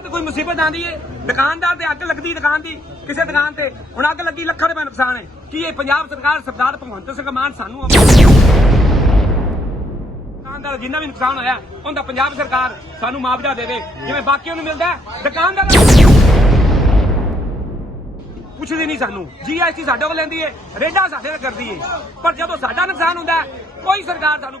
ਦੁਕਾਨਦਾਰ ਤੇ ਕੋਈ ਮੁਸੀਬਤ ਆਂਦੀ ਏ? ਦੁਕਾਨਦਾਰ ਤੇ ਅੱਗ ਲੱਗਦੀ ਦੁਕਾਨ ਦੀ, ਕਿਸੇ ਦੁਕਾਨ ਤੇ। ਹੁਣ ਅੱਗ ਲੱਗੀ, ਲੱਖਾਂ ਰੁਪਏ ਨੁਕਸਾਨ ਹੈ ਕੀ ਇਹ ਪੰਜਾਬ ਸਰਕਾਰ, ਸਰਦਾਰ ਭਗਵੰਤ ਸਿੰਘ ਮਾਨ ਸਾਨੂੰ ਦੁਕਾਨਦਾਰ ਜਿੰਨਾ ਵੀ ਨੁਕਸਾਨ ਹੋਇਆ, ਉਹਦਾ ਪੰਜਾਬ ਸਰਕਾਰ ਸਾਨੂੰ ਮੁਆਵਜ਼ਾ ਦੇਵੇ। ਜਿਵੇਂ ਬਾਕੀਆਂ ਨੂੰ ਮਿਲਦਾ ਦੁਕਾਨਦਾਰ ਪੁੱਛਦੀ ਨਹੀਂ ਸਾਨੂੰ। ਜੀਐਸਟੀ ਸਾਡੇ ਕੋਲ ਲੈਂਦੀ ਏ, ਰੇਡਾ ਸਾਡੇ ਨਾਲ ਕਰਦੀ ਏ। ਪਰ ਜਦੋਂ ਸਾਡਾ ਨੁਕਸਾਨ ਹੁੰਦਾ ਕੋਈ ਸਰਕਾਰ ਸਾਨੂੰ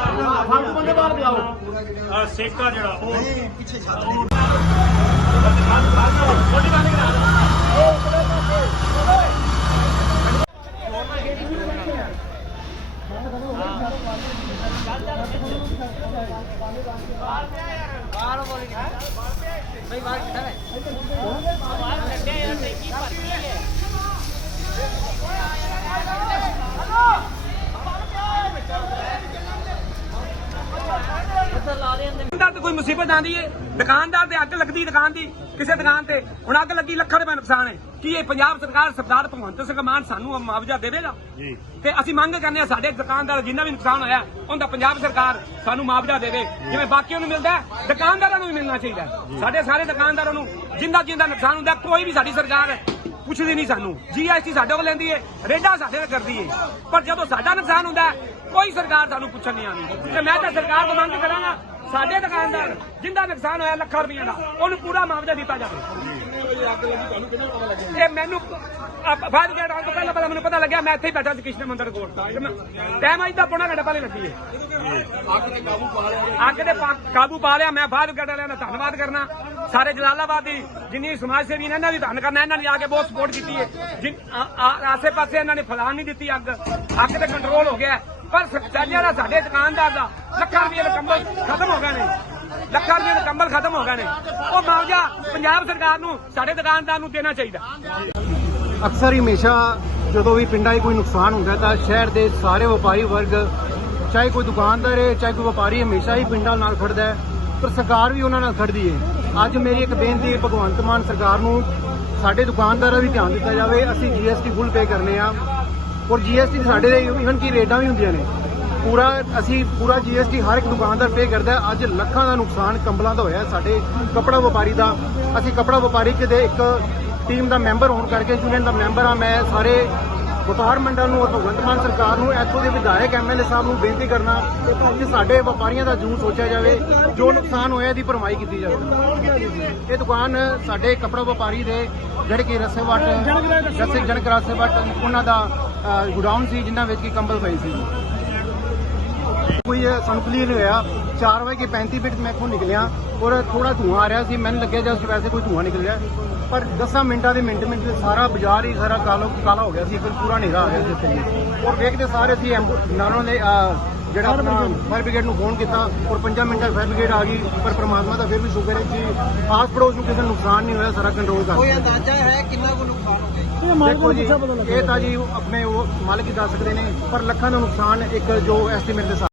ਬਿਜਲੀ ਬੋਰਡ ਦਾ ਨੰਬਰ ਕਿਹੜਾ ਚੱਲਦਾ ਆ ਸੇਕਾ ਜਿਹੜਾ ਉਹ ਦੁਕਾਨਦਾਰ ਤੇ ਕੋਈ ਮੁਸੀਬਤ ਆਂਦੀ ਏ? ਦੁਕਾਨਦਾਰ ਤੇ ਅੱਗ ਲੱਗਦੀ, ਦੁਕਾਨ ਦੀ, ਕਿਸੇ ਦੁਕਾਨ ਤੇ। ਹੁਣ ਅੱਗ ਲੱਗੀ, ਲੱਖਾਂ ਰੁਪਏ ਨੁਕਸਾਨ ਹੈ ਕੀ ਇਹ ਪੰਜਾਬ ਸਰਕਾਰ ਸਰਦਾਰ ਭਗਵੰਤ ਸਿੰਘ ਮਾਨ ਸਾਨੂੰ ਮੁਆਵਜ਼ਾ ਦੇਵੇਗਾ? ਜੀ। ਤੇ ਅਸੀਂ ਮੰਗ ਕਰਨੇ ਆ ਸਾਡੇ ਦੁਕਾਨਦਾਰ ਜਿੰਨਾ ਵੀ ਨੁਕਸਾਨ ਹੋਇਆ ਉਹਦਾ ਪੰਜਾਬ ਸਰਕਾਰ ਸਾਨੂੰ ਮੁਆਵਜ਼ਾ ਦੇਵੇ। ਜਿਵੇਂ ਬਾਕੀਆਂ ਨੂੰ ਮਿਲਦਾ ਦੁਕਾਨਦਾਰਾਂ ਨੂੰ ਵੀ ਮਿਲਣਾ ਚਾਹੀਦਾ। ਸਾਡੇ ਸਾਰੇ ਦੁਕਾਨਦਾਰਾਂ ਨੂੰ ਜਿੰਦਾ ਜਿੰਦਾ ਨੁਕਸਾਨ ਹੁੰਦਾ ਕੋਈ ਵੀ ਸਾਡੀ ਸਰਕਾਰ ਪੁੱਛਦੀ ਨਹੀਂ ਸਾਨੂੰ। ਜੀਐਸਟੀ ਸਾਡੇ ਕੋਲ ਲੈਂਦੀ ਏ ਰੇਡਾ ਸਾਡੇ ਨਾਲ ਕਰਦੀ ਏ। ਪਰ ਜਦੋਂ ਸਾਡਾ ਨੁਕਸਾਨ ਹੁੰਦਾ ਕੋਈ ਸਰਕਾਰ ਸਾਨੂੰ ਪੁੱਛਣ ਨਹੀਂ ਆਉਂਦੀ। ਤੇ ਮੈਂ ਤਾਂ ਸਰਕਾਰ ਤੋਂ ਮੰਗ ਕਰਾਂਗਾ ਸਾਡੇ ਦੁਕਾਨਦਾਰ ਜਿੰਦਾ ਨੁਕਸਾਨ ਹੋਇਆ ਲੱਖਾਂ ਰੁਪਈਆ ਦਾ, ਉਹਨੂੰ ਪੂਰਾ ਮੁਆਵਜ਼ਾ ਦਿੱਤਾ ਜਾਵੇ। ਇਹ ਮੈਨੂੰ ਬਾਅਦ ਗਿਆ ਤੋਂ ਪਹਿਲਾਂ ਪਹਿਲਾਂ ਮੈਨੂੰ ਪਤਾ ਲੱਗਿਆ, ਮੈਂ ਇੱਥੇ ਹੀ ਬੈਠਾ ਸੀ ਕ੍ਰਿਸ਼ਨ ਮੰਦਰ ਕੋਲ। ਟਾਈਮ ਅਜੇ ਤਾਂ ਪੌਣਾ ਘੰਟਾ ਪਹਿਲੇ ਲੱਗੀ ਹੈ ਅੱਗ ਦੇ ਕਾਬੂ ਪਾ ਲਿਆ, ਮੈਂ ਬਾਅਦ ਗੱਡ ਵਾਲਿਆਂ ਦਾ ਧੰਨਵਾਦ ਕਰਨਾ। ਸਾਰੇ ਜਲਾਲਾਬਾਦ ਦੀ ਜਿੰਨੀ ਸਮਾਜ ਸੇਵੀ ਨੇ ਇਹਨਾਂ ਦੀ ਧੰਨ ਕਰਨਾ, ਇਹਨਾਂ ਨੇ ਆ ਕੇ ਬਹੁਤ ਸਪੋਰਟ ਕੀਤੀ ਹੈ ਜਿਨ ਆਸੇ ਪਾਸੇ ਇਹਨਾਂ ਨੇ ਫਲਾਣ ਨਹੀਂ ਦਿੱਤੀ ਅੱਗ। ਅੱਗ ਤੇ ਕੰਟਰੋਲ ਹੋ ਗਿਆ। ਪਰ ਸੱਚਾਈਆਂ ਦਾ ਸਾਡੇ ਦੁਕਾਨਦਾਰ ਦਾ ਲੱਖਾਂ ਰੁਪਏ ਦੇ ਕੰਬਲ ਖਤਮ ਹੋ ਗਏ ਨੇ। ਲੱਖਾਂ ਰੁਪਏ ਦੇ ਕੰਬਲ ਖਤਮ ਹੋ ਗਏ ਨੇ। ਉਹ ਮੁਆਵਜ਼ਾ ਪੰਜਾਬ ਸਰਕਾਰ ਨੂੰ, ਸਾਡੇ ਦੁਕਾਨਦਾਰ ਨੂੰ ਦੇਣਾ ਚਾਹੀਦਾ। ਅਕਸਰ ਹੀ ਹਮੇਸ਼ਾ ਜਦੋਂ ਵੀ ਪਿੰਡਾਂ 'ਚ ਕੋਈ ਨੁਕਸਾਨ ਹੁੰਦਾ ਤਾਂ ਸ਼ਹਿਰ ਦੇ ਸਾਰੇ ਵਪਾਰੀ ਵਰਗ, ਚਾਹੇ ਕੋਈ ਦੁਕਾਨਦਾਰ ਹੈ, ਚਾਹੇ ਕੋਈ ਵਪਾਰੀ ਹਮੇਸ਼ਾ ਹੀ ਪਿੰਡਾਂ ਨਾਲ ਖੜਦਾ ਹੈ। ਪਰ ਸਰਕਾਰ ਵੀ ਉਹਨਾਂ ਨਾਲ ਖੜਦੀ ਹੈ। ਅੱਜ ਮੇਰੀ ਇੱਕ ਬੇਨਤੀ ਹੈ, ਭਗਵੰਤ ਮਾਨ ਸਰਕਾਰ ਨੂੰ ਸਾਡੇ ਦੁਕਾਨਦਾਰਾਂ ਵੀ ਧਿਆਨ ਦਿੱਤਾ ਜਾਵੇ। ਅਸੀਂ ਜੀਐਸਟੀ ਫੁੱਲ ਪੇ ਕਰਨੇ ਆ। ਔਰ ਜੀਐਸਟੀ ਸਾਡੇ ਦੇ ਇਵਨ ਕੀ ਰੇਟਾਂ ਵੀ ਹੁੰਦੀਆਂ ਨੇ। ਪੂਰਾ ਅਸੀਂ ਪੂਰਾ ਜੀਐਸਟੀ ਹਰ ਇੱਕ ਦੁਕਾਨਦਾਰ ਪੇ ਕਰਦਾ ਅੱਜ ਲੱਖਾਂ ਦਾ ਨੁਕਸਾਨ ਕੰਬਲਾਂ ਦਾ ਹੋਇਆ ਸਾਡੇ ਕਪੜਾ ਵਪਾਰੀ ਦਾ, ਅਸੀਂ ਕਪੜਾ ਵਪਾਰੀ ਦੇ ਇੱਕ ਟੀਮ ਦਾ ਮੈਂਬਰ ਹੋਣ ਕਰਕੇ ਯੂਨੀਅਨ ਦਾ ਮੈਂਬਰ ਆ ਮੈਂ ਸਾਰੇ ਵਪਾਰ ਮੰਡਲ ਨੂੰ ਔਰ ਭਗਵੰਤ ਮਾਨ ਸਰਕਾਰ ਨੂੰ, ਇੱਥੋਂ ਦੇ ਵਿਧਾਇਕ ਐਮਐਲਏ ਸਾਹਿਬ ਨੂੰ ਬੇਨਤੀ ਕਰਨਾ ਕਿ ਸਾਡੇ ਵਪਾਰੀਆਂ ਦਾ ਜੂ ਸੋਚਿਆ ਜਾਵੇ, ਜੋ ਨੁਕਸਾਨ ਹੋਇਆ ਇਹਦੀ ਭਰਮਾਈ ਕੀਤੀ ਜਾਵੇ। ਇਹ ਦੁਕਾਨ ਸਾਡੇ ਕਪੜਾ ਵਪਾਰੀ ਦੇ ਜਿਹੜੇ ਕਿ ਰਸੇ ਵੱਟ, ਰਸੇ ਜਨਕ ਰਸੇ ਵੱਟ, ਉਹਨਾਂ ਦਾ ਗੁਡਾਊਨ ਸੀ ਜਿਨ੍ਹਾਂ ਵਿੱਚ ਕਿ ਕੰਬਲ ਪਏ ਸੀ। ਕੋਈ ਸਾਨੂੰ ਕਲੀਅਰ ਨਹੀਂ ਹੋਇਆ। 4 ਵਜੇ 35 ਮਿੰਟ ਮੈਂ ਇੱਥੋਂ ਨਿਕਲਿਆ ਔਰ ਥੋੜਾ ਧੂਆਂ ਆ ਰਿਹਾ ਸੀ। ਮੈਨੂੰ ਲੱਗਿਆ ਜਸਟ ਵੈਸੇ ਕੋਈ ਧੂਆਂ ਨਿਕਲ ਰਿਹਾ। ਪਰ 10 ਮਿੰਟਾਂ ਦੇ ਮਿੰਟ ਮਿੰਟ ਵਿੱਚ ਸਾਰਾ ਬਾਜ਼ਾਰ ਹੀ ਸਾਰਾ ਕਾਲਾ ਕਾਲਾ ਹੋ ਗਿਆ ਸੀ। ਫਿਰ ਪੂਰਾ ਹਨੇਰਾ ਆ ਗਿਆ ਸੀ ਇੱਥੇ। ਔਰ ਵੇਖਦੇ ਸਾਰੇ ਅਸੀਂ ਐਂਬੂ- ਨਾਲੋਂ ਨੇ ਅਹ, ਜਿਹੜਾ ਆਪਣਾ ਫਾਇਰ ਬ੍ਰਿਗੇਡ ਨੂੰ ਫੋਨ ਕੀਤਾ ਔਰ 5 ਮਿੰਟਾਂ ਫਾਇਰ ਬ੍ਰਿਗੇਡ ਆ ਗਈ। ਪਰ ਪ੍ਰਮਾਤਮਾ ਦਾ ਫਿਰ ਵੀ ਸ਼ੁਕਰ ਹੈ ਕਿ ਆਸ ਪੜੋਸ ਨੂੰ ਕਿਸੇ ਨੂੰ ਨੁਕਸਾਨ ਨਹੀਂ ਹੋਇਆ ਸਾਰਾ ਕੰਟਰੋਲ ਕਰ ਕੋਈ ਅੰਦਾਜ਼ਾ ਹੈ ਕਿੰਨਾ ਕੁ ਨੁਕਸਾਨ ਹੋ ਗਿਆ ਦੇਖੋ ਜੀ ਇਹ ਤਾਂ ਜੀ ਆਪਣੇ ਉਹ ਮਾਲਕ ਹੀ ਦੱਸ ਸਕਦੇ ਨੇ ਪਰ ਲੱਖਾਂ ਦਾ ਨੁਕਸਾਨ ਇੱਕ ਜੋ ਐਸਟੀਮੇਟ ਦੇ